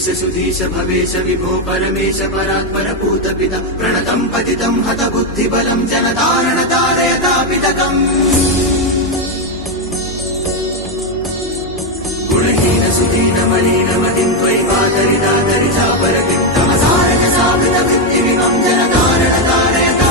जगदीश सुधीश भवेश विभो परमेश परात्पर पूतपिता प्रणतं पतितं हतबुद्धिबलं जनतारण तारयतापितकम् गुणहीन सुधीन मलिन मतिं त्वयि पातरिदाधरि चापरकिं तमसारक सावृत वृत्तिमिमं जनतारण तारयता